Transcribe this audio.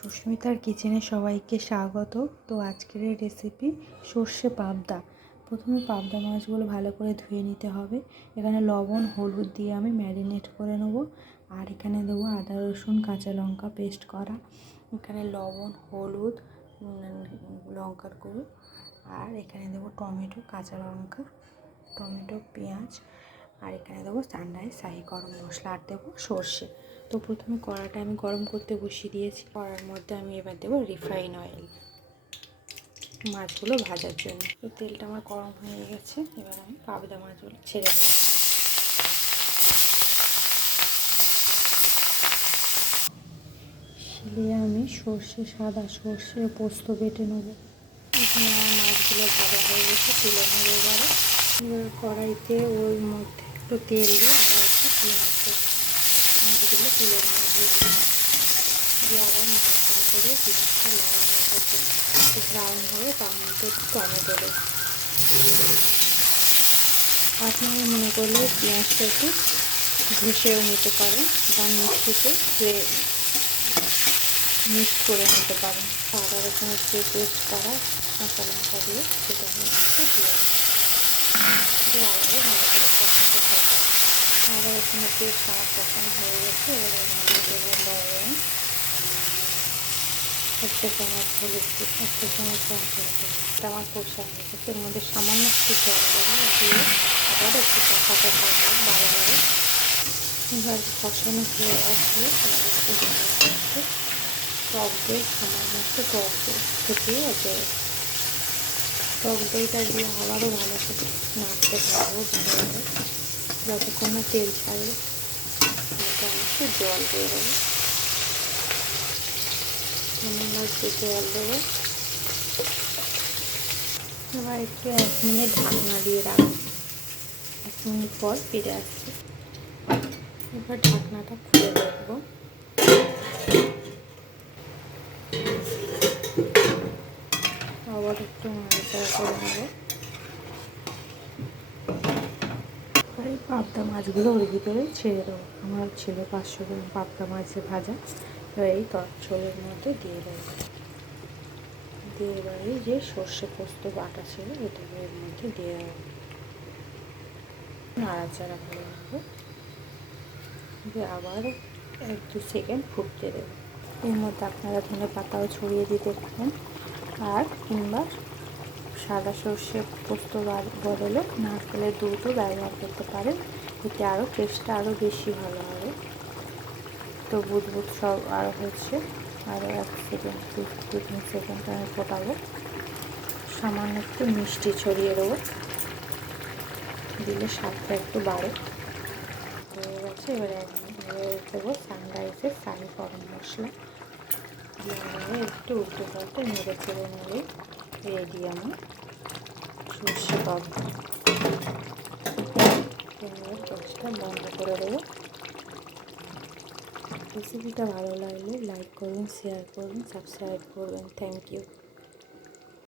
সুস্মিতার কিচেনে সবাইকে স্বাগত। তো আজকের রেসিপি সর্ষে পাবদা। প্রথমে পাবদা মাছগুলো ভালো করে ধুয়ে নিতে হবে। এখানে লবণ হলুদ দিয়ে আমি ম্যারিনেট করে নেব। আর এখানে দেবো আদা রসুন কাঁচা লঙ্কা পেস্ট করা, এখানে লবণ হলুদ লঙ্কার গুঁড়ো, আর এখানে দেবো টমেটো কাঁচা লঙ্কা টমেটো পেঁয়াজ, আর এখানে দেবো সানরাইজ শাহি গরম মশলা, আর দেবো সর্ষে। তো প্রথমে কড়াটা আমি গরম করতে বসিয়ে দিয়েছি। কড়ার মধ্যে আমি এবার দেবো রিফাইন অয়েল মাছগুলো ভাজার জন্য। তো তেলটা আমার গরম হয়ে গেছে, এবার আমি পাবদা মাছগুলো ছেড়ে দেবো। শিলে আমি সাদা সর্ষে পোস্ত বেটে নেবো। এখানে আমার মাছগুলো ভাজা হয়ে গেছে, তুলে নেবো। এবার কড়াইতে ওর মধ্যে একটু তেল দিয়ে আবার একটু মাছগুলো তুলে নেবো দিয়ে আবার নাড়াচাড়া করে পেঁয়াজটা লাল হওয়ার জন্য একটু ব্রাউন হয়ে তার মধ্যে টমেটো দেবো। আপনারা মনে করলে পেঁয়াজটা একটু ঘষেও নিতে পারেন বা মিক্সিতে মিক্স করে নিতে পারেন। আদা রসুনের যে পেস্ট করা কাঁচা লঙ্কা দিয়ে সেটা আমি মধ্যে দিয়ে আবারও ভালো করে কষাতে থাকবো। আদা রসুনের পেস্ট আমার কষানো হয়ে গেছে। এবার মধ্যে দেবো লবণ, একটা চামচ হলুদ, একটা চামচ লঙ্কা গুঁড়ো। এটা আমার কষা হয়ে গেছে। এর মধ্যে সামান্য একটু জল দেবো, দিয়ে আবার একটু কষাতে থাকবো বারে। এবার কষানো হয়ে আসলে এবার একটু হচ্ছে টক দই, সামান্য একটু টক দই ফুটিয়ে আছে। টক দইটা দিয়ে আবারও ভালো করে নাড়তে থাকবো ভালোভাবে যতক্ষণ না তেল ছাড়বে। এটা একটু জল দিয়ে দেবো, সামান্য একটু জল দেবো। এবার একটু 1 মিনিট ঢাকনা দিয়ে রাখবো। 1 মিনিট পর ফিরে আসছি। এবার ঢাকনাটা খুলে দেখবো। আবার একটু নাড়াচাড়া করে নেবো। এই পাবদা মাছগুলো ওর ভিতরে ছেড়ে দেবো। আমার ছিল 500 গ্রাম পাবদা মাছের ভাজা। এবার এই ঝোলের মধ্যে দিয়ে দেবো। দিয়ে এবারে যে সর্ষে পোস্ত বাটা ছিল এটাকে এর মধ্যে দিয়ে দেবো। নাড়াচাড়া করে নেবো, দিয়ে আবার 1-2 সেকেন্ড ফুটতে দেবো। এর মধ্যে আপনারা ধনে পাতাও ছড়িয়ে দিতে পারেন, আর কিংবা সাদা সর্ষে পোস্ত বদলে নারকেলের দুধও ব্যবহার করতে পারেন। এতে আরও টেস্টটা আরও বেশি ভালো হবে। তো বুদবুদ সব আরও হচ্ছে, আরও 1 সেকেন্ড 2-3 সেকেন্ড আমি ফোটাবো। সামান্য একটু মিষ্টি ছড়িয়ে দেবো, দিলে স্বাদটা একটু বাড়ে। হয়ে গেছে। এবারে দেবো সানরাইজের শাহি গরম মশলা দিয়ে একটু উল্টো পাল্টে নেড়ে চেড়ে নেড়ে রেডি আমার সর্ষে পাবদা। গ্যাসটা বন্ধ করে দেবো। রেসিপিটা ভালো লাগলে লাইক করুন, শেয়ার করুন, সাবস্ক্রাইব করবেন। Thank you.